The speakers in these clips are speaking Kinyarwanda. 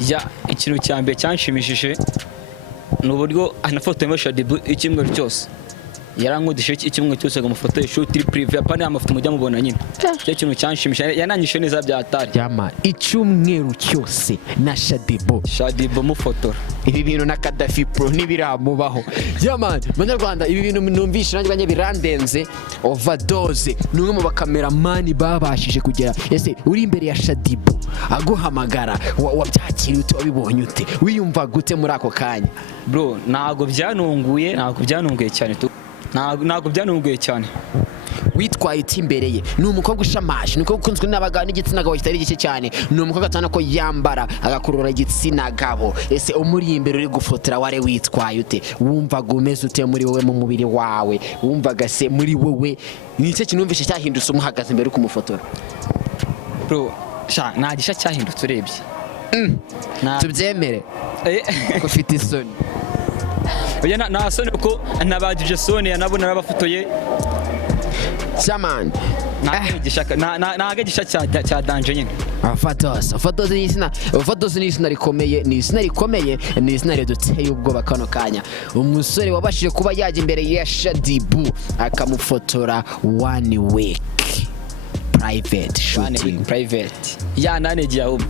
ya ikintu cyambere cyanshimishije n'uburyo anafotoye Shadyboo icyumweru cyose yarankudishe icyumweru cyose ngo mufotoye shoot privé apana amafoto mujya mubona nyine cyo kintu cyanshimisha yananyishe neza byatari yama icyumweru cyose na Shadyboo mufotora ibi bintu na Kadafi Pro ntibiramubaho yama Banyarwanda ibi bintu numvishe nanjye banye birandenze Overdose numwe mu bakameramani babashije kugera ese uri imbere ya Shadyboo aguhamagara wabyakiriye wabibonye ute wiyumva gute muri ako kanya bro ntago byanunguye cyane ntago byanunguye cyane witwaye iti imbere ye ni umukobwa ushamaje ni umukobwa ukunzwe n'abagabo n'igitsina gabo kitari gike cyane ni umukobwa atana ko yambara agakurura igitsina gabo ese umuri imbere uri gufotera ware witwaye ute wumvaga umeze ute muri wowe mu mubiri wawe wumvaga se muri wowe ni cyo kinumvishe cyahindutse umuhagaze imbere kumufotora bro nta gisha cyahindutse urebye tubyemere ko ufite isoni oya nta soni uko nabagije soni nabo narabafotoye Shaman nta gisha cya danje nyine Overdose ni izina rikomeye ni izina riduteye ubwoba kano kanya umusore wabashije kuba yajya imbere ya Shadyboo akamufotora 1 week private shooting ya nanegiye ahubwo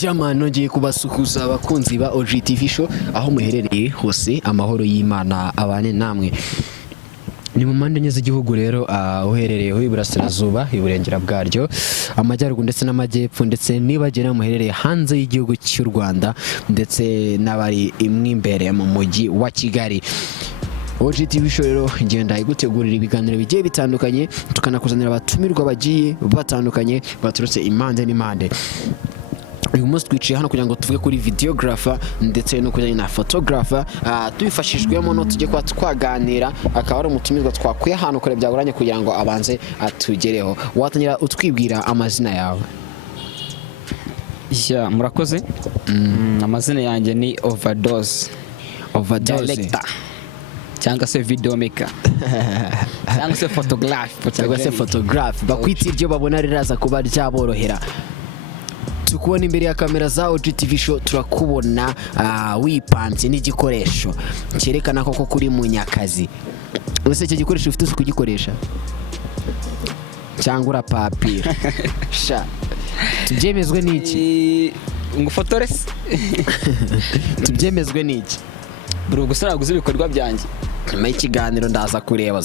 Jamani nongeye kubasuhuza abakunzi ba yago-tv-show aho muherereye hose amahoro y'Imana abane namwe ni mu mpande enye z'igihugu rero uherereye iburasirazuba iburengera bwaryo amajyaruguru ndetse n'amajyepfo ndetse nibagera muherereye hanze y'igihugu cy'u Rwanda ndetse n'abari imwe mu mujyi wa Kigali yago-tv-show rero ngenda igutegurira ibiganiro bigiye bitandukanye tukanakuzanira abatumirwa bagiye batandukanye baturutse impande n'impande uyu munsi twiciye hano kugira ngo tuvuge kuri videographer ndetse no kujyanye na photographer tubifashijwemo no tujye kwa twaganira akaba ari umutumirwa twakuye hano kure byagoranye kugira ngo abanze atugereho watangira utwibwira amazina yawe ya murakoze amazina yanjye ni Overdose director cyangwa se video maker cyangwa se photographe bakwita ibyo babona riraza kuba ryaborohera tukubona imbere ya kamera za yago-tv-show turakubona wipanze n'igikoresho cyerekana koko kuri munyakazi ese icyo gikoresho ufite uzi kugikoresha cyangwa urapapira sha tubyemezwe n'iki ngufotore tubyemezwe n'iki bro gusa naguze ibikorwa byanjye nyuma y'ikiganiro ndaza kureba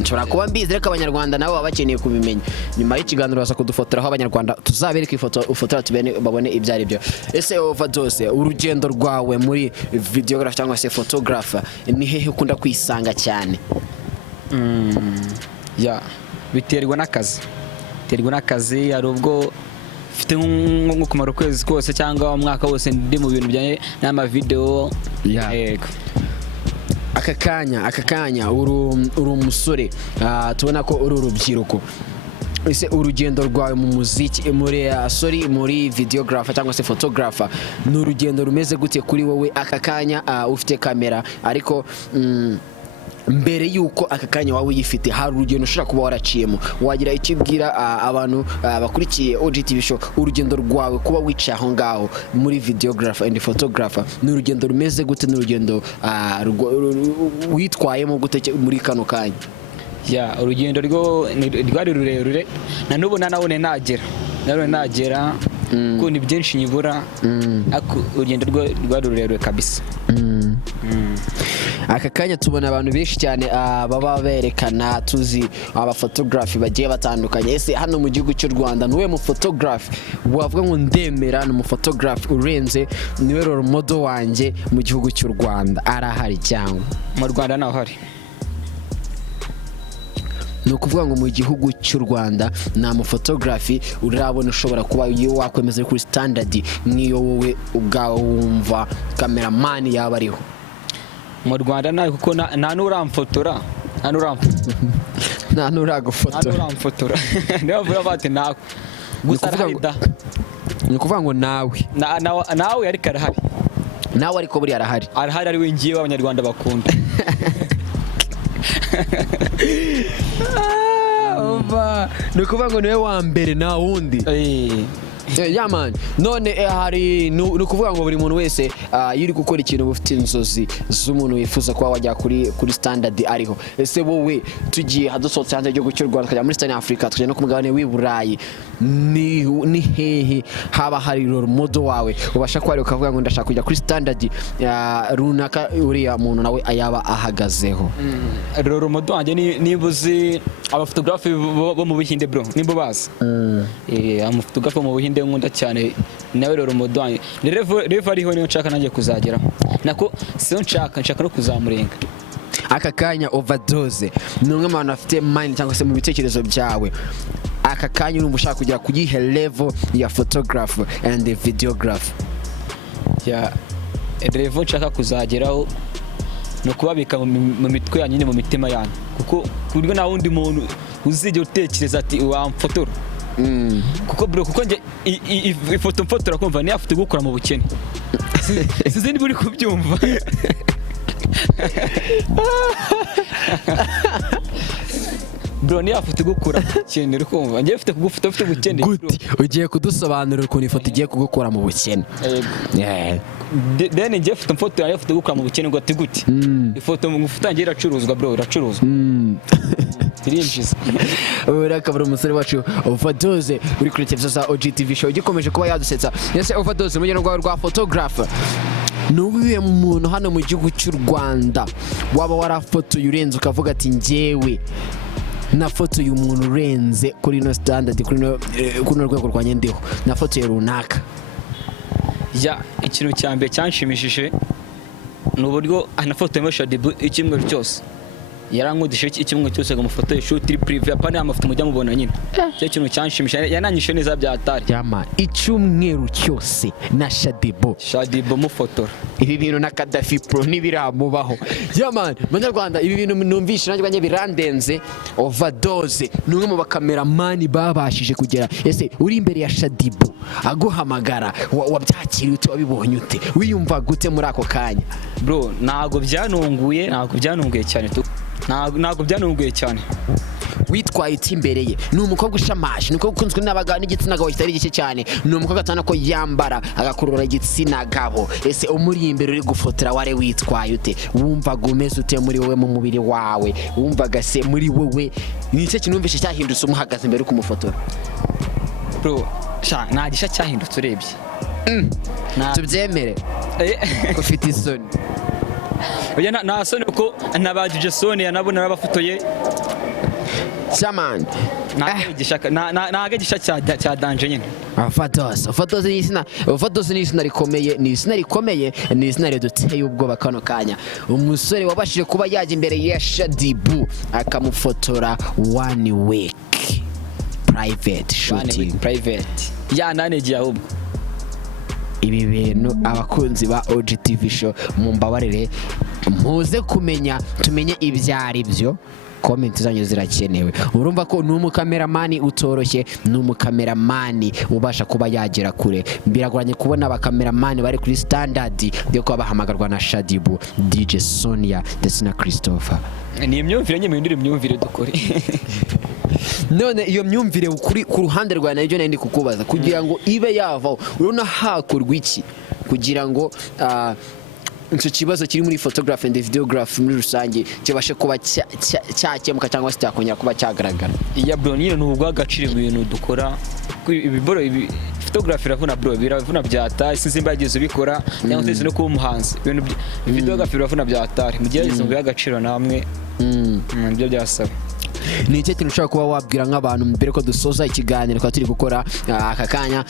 nshobora kuba mbizi reka abanyarwanda nabo baba bakeneye kubimenya nyuma y'ikiganiro baza kudufotoraho abanyarwanda tuzabereka ifoto ufotora babone ibyo ari byo ese Overdose urugendo rwawe muri videographer cyangwa se photographer ni hehe ukunda kwisanga cyane biterwa n'akazi hari ubwo mfite nko kumara ukwezi kose cyangwa umwaka wose ndi mu bintu bijyanye n'amavideo yego aka kanya uri umusore tubona ko uri urubyiruko ese urugendo rwawe mu muziki muri videographer cyangwa se photographer ni urugendo rumeze gute kuri wowe aka kanya ufite kamera ariko mbere yuko aka kanya wawe uyifite hari urugendo ushobora kuba waraciyemo wagira icyo ubwira abantu bakurikiye yago-tv-show urugendo rwawe kuba wicaye aho ngaho muri videographer and photographer ni urugendo rumeze gute n'urugendo witwayemo gute muri kano kanya urugendo rwari rurerure na n'ubu nanone nagera ko ni byinshi nyibura urugendo rwari rurerure kabisa aka kanya tubona abantu benshi cyane baba berekana tuzi abafotografi bagiye batandukanye ese hano mu gihugu cy'u Rwanda niwe mu photography wavuga ngo ndemera ni umufotografi urenze niwe role model wanjye mu gihugu cy'u Rwanda arahari cyangwa mu Rwanda naho hari ni ukuvuga ngo mu gihugu cy'u Rwanda nta mufotografi urabona ushobora kuba wakwemeza kuri standard nk'iyo wowe ubwawe wumva cameraman yaba ariho mu Rwanda nawe kuko nta nuramfotora nta nuragufotora niyo bavuga bati nako gusa ni ukuvuga ngo nawe nawe ariko arahari, nawe ariko buri arahari ari we ngiye w'abanyarwanda bakunda. ni ukuvuga ngo niwe wa mbere nta wundi. Yeah man, none hari ni ukuvuga ngo buri muntu wese iyo uri gukora ikintu ufite inzozi z'umuntu wifuza kuba wajya kuri standard ariho. Ese wowe tugiye hadusohotse hanze igihugu cy'u Rwanda tukajya muri Eastern Africa tukajya no ku mugabane w'i Burayi, ni hehe haba hari role model wawe ubasha kuba ari ukavuga ngo ndashaka kujya kuri standard runaka uriya muntu nawe ayaba ahagazeho? Role model wanjye nibuzi abafotographe bo mu Buhinde bro, nimbo bazi. Amafotographe bo mu Buhinde nkunda cyane, nawe rero modanye ni revo ariho niyo nshaka nanjye kuzageraho, nako siyo nshaka no kuzamurenga. Aka kanya Overdose ni umwe mu bantu afite mind cyangwa se mu bitekerezo byawe, aka kanya urumva ushaka kugera ku gihe level ya photographer and the videographer? Ya revo nshaka kuzageraho no kubabika mu mitwe yanyu nyine mu mitima yanyu, kuko kuryo na wundi muntu uzijye utekereza ati wamfotora. Kuko bro, kuko nje ifoto mfotora kumva ni afite gukora mu bukene. Sizindi buri kubyumva. Bro, ni afite gukora cyane rukumva. Nje afite kugufoto afite bukene. Ugiye kudusobanurira ukuntu ifoto igiye kugukora mu bukene. Then nje afite mfotora yari afite gukora mu bukene ngo ati gute. Ifoto mu gufutangira iracuruzwa bro, iracuruzwa. Tirinjiza. Urakabura umusore wacu Overdose uri kuri televiziyo za yago-tv-show gikomeje kuba yadusetsa. Ese Overdose mu rugendo rwa photographer nuwiye mu muntu hano mu gihugu cy'u Rwanda waba warafotoye urenze ukavuga ati njyewe nafotoye umuntu urenze kuri no standard, kuri no rwego rwanye ndiho, nafotoye runaka? Ya ikintu cyambere cyanshimishije n'uburyo anafotoye Shadyboo icyumweru cyose. Yarankudishe icyumweru cyose ngo mufotoye shoot iri privé, apana amafoto mujya mubona nyine. Cyo kintu cyanshimisha, yananyishe neza byatari. Yama icyumweru cyose na Shadyboo mufotora. Ibi bintu na Kadafi Pro nibiramubaho. Yama Banyarwanda, ibi bintu numvishe nanjye birandenze. Overdose ni umwe mu bakameramani babashije kugera. Ese uri imbere ya Shadyboo aguhamagara, wabyakiriye ute, wabibonye ute, wiyumva gute muri ako kanya? Bro, ntago byanunguye cyane tu. Ntago byanunguye cyane. Witwaye iti imbere ye, ni umukobwa ushamaje, ni umukobwa ukunzwe n'abagabo n'igitsina gabo kitari gike cyane, ni umukobwa atana ko yambara agakurura igitsina gabo. Ese umuri imbere uri gufotora ware witwaye ute, wumvaga umeze ute muri wowe mu mubiri wawe, wumvaga se muri wowe ni cyo kinumvishe cyahindutse umuhagaze imbere kumufotora? Bro, nta gisha cyahindutse urebye. Tubyemere ko ufite isoni. Oya nta soni uko nabajije soni yanabona nabafotoye. Shaman ntago gisha cya danje nyine. Overdose ni izina rikomeye, ni izina rikomeye, ni izina riduteye ubwoba kano kanya. Umusore wabashije kuba yajya imbere ya Shadyboo akamufotora one week private shooting. Ya nanegiye ahubwo. Ibi bintu abakunzi ba yago-tv-show mumbabarire muze kumenya, tumenye ibyari byo. Comment zanyu zirakenewe. Urumva ko ni umukameramani utoroshye, ni umukameramani ubasha kuba yagera kure. Biragoranye kubona abakameramani bari kuri standard yo kuba bahamagarwa na Shadyboo, DJ Sonia ndetse na Christopher. Ni imyumvire nye mwindire imyumvire dukore. None iyo myumvire ku ruhande rwa nayo ndi kukubaza kugira ngo ibe yavaho, urona hakorwa iki kugira ngo icyo kibazo kiri muri photography and videography muri rusange kibashe kuba cyakemuka cyangwa se cyakongera kuba cyagaragara? Iya bro, nyine n'ubwo agaciro ibintu dukora ibiboro photography iravuna bro, biravuna byata sinzimbagize ubikora cyangwa se no kuba umuhanzi. Ibintu videography biravuna byatari mu gihe izungu y'agaciro namwe byo byasaba. Ni iki kintu ushaka kuba wabwira nk'abantu mbere ko dusoza ikiganiro kwa turi gukora aka kanya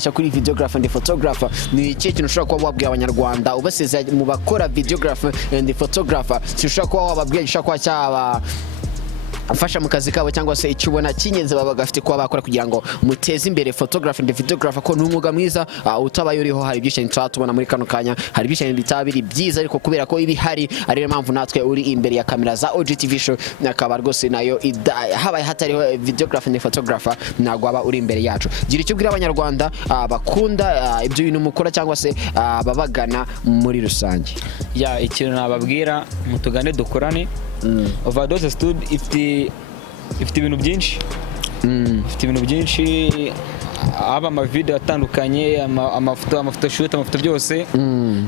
cyo kuri videographer and photographer? Ni iki kintu ushaka kuba wabwira abanyarwanda ubaseze mu bakora videographer and photographer? Ushaka kuba wababwira ushaka kwa cyaba afasha mu kazi kabo cyangwa se icyo ubona cy'ingenzi baba bafite kuba bakora kugira ngo muteze imbere photography and videographer ko n'umwuga mwiza utabaye uriho hari byinshi tubona muri kano kanya hari byinshi bitabiri byiza ariko kubera ko ibihari ari mpamvu natwe uri imbere ya kamera za yago-tv-show nakaba rwose nayo habaye hatariho videographer and photographer nagwa aba uri imbere yacu gira icyo ubwira abanyarwanda bakunda ibyo bintu mukora cyangwa se babagana muri rusange ya ikintu nababwira mutugane dukorane Overdose Studio ifite ibintu byinshi aba amavideo atandukanye amafoto shoot amafoto byose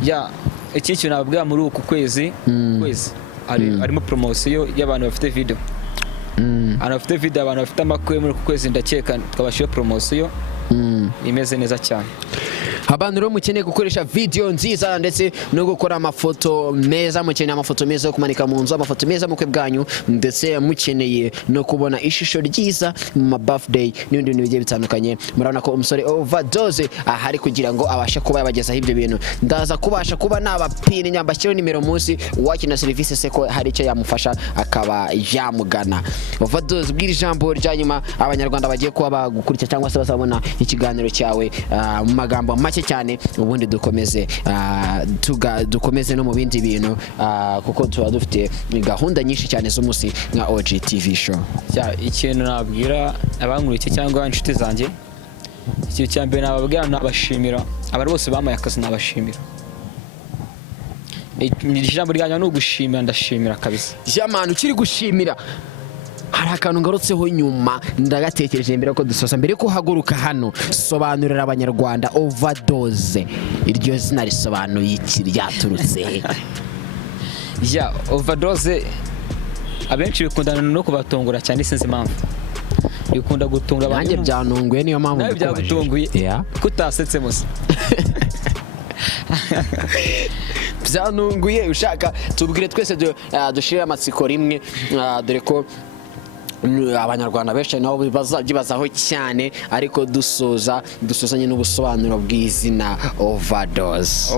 ya iki kintu nababwira muri uku kwezi harimo promotion y'abantu bafite video abantu bafite amakwe muri uku kwezi ndakeka twabashiye promotion imeze neza cyane abantu rero mukeneye gukoresha video nziza ndetse no gukora amafoto meza mukeneye amafoto meza yo kumanika mu nzu amafoto meza mu kwe bwanyu ndetse mukeneye no kubona ishusho ryiza mu birthday n'ibindi bintu bigiye bitandukanye murabona ko umusore Overdose ahari kugira ngo abashe kuba yabagezaho ibyo bintu ndaza kubasha kuba nabapine nyambashyiro nimero munsi wakina service se ko hari icyo yamufasha akaba yamugana Overdose bwira ijambo rya nyuma abanyarwanda bagiye kuba bagukurikira cyangwa se bazabona ikiganiro cyawe mu magambo make cyane ubundi dukomeze no mu bindi bintu kuko tuba dufite gahunda nyinshi cyane z'umunsi nka yago-tv-show ikintu nabwira abankurikiye cyangwa inshuti zanjye ikintu cya mbere nababwira nabashimira abantu bose bamaye akazi nabashimira ni ijambo ryanjye no gushimira ndashimira kabisa jamani ukiri gushimira hari akantu ngarutseho nyuma ndagatekereje mbere ko dusoza mbere ko haguruka hano sobanurira abanyarwanda Overdose iryo zina risobanuye iki ryaturutse ya Overdose abenshi bikundana no kubatungura cyane sinzi impamvu bikunda gutunga abantu nanjye byanunguye niyo mpamvu nawe byagutunguye kutasetse musa byanunguye ushaka tubwire twese dushire amatsiko rimwe dore ko abanyarwanda benshi nabo bazabyibazaho cyane ariko dusozanye n'ubusobanuro bw'izina Overdose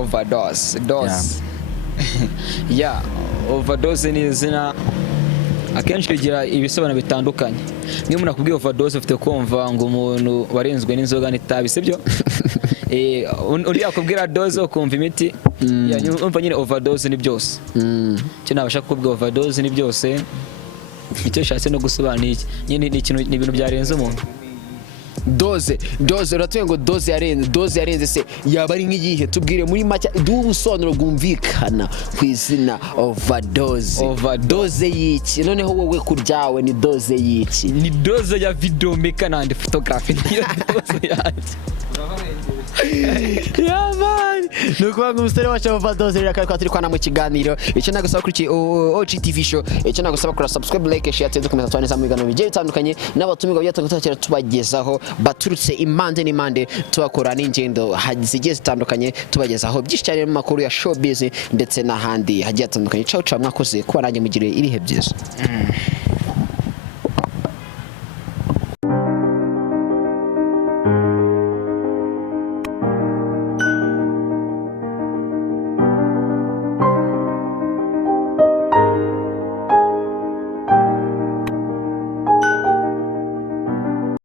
ya Overdose ni izina akenshi rigira ibisobanuro bitandukanye niyo umuntu akubwiye Overdose ufite kumva ngo umuntu warenzwe n'inzoga n'itabi sibyo undi yakubwira dose ukumva imiti umva nyine Overdose ni byose cyo nabasha kukubwira Overdose ni byose icyo shatse no gusobanura iki nyine ni ibintu byarenze umuntu doze uratuye ngo doze yarenze se yaba ari nk'igihe tubwire muri make dubusobanuro bwumvikana ku izina Overdose y'iki noneho wowe kuryawe ni doze y'iki ni doze ya video making and photography niyo doze yanjye yamani nuko umusore wacu Overdose rero kandi turi kwana mu kiganiro icyo nagusaba kuri yago-tv-show icyo nagusaba kuri subscribe like share ndetse komeza twaneza mu biganiro bigiye bitandukanye n'abatumirwa byatangutse tubagezaho baturutse impande n'impande tubakora n'ingendo zigiye zitandukanye tubagezaho byinshi cyane mu makuru ya showbiz ndetse n'ahandi hagiye atandukanye ciao mwakoze kuba nanjye mugire ibihe byiza